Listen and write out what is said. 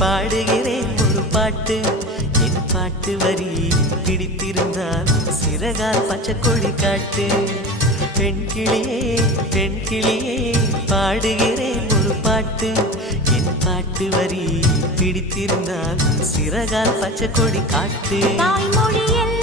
பாடுகிறேன் ஒரு பாட்டு என் பாட்டு வரி பிடித்திருந்தால் சிறகால் பச்சை கொடி காட்டு பெண் கிளியே பாடுகிறேன் ஒரு பாட்டு என் பாட்டு வரி பிடித்திருந்தால் சிறகால் பச்சை கொடி காட்டு தாய்மொழியில்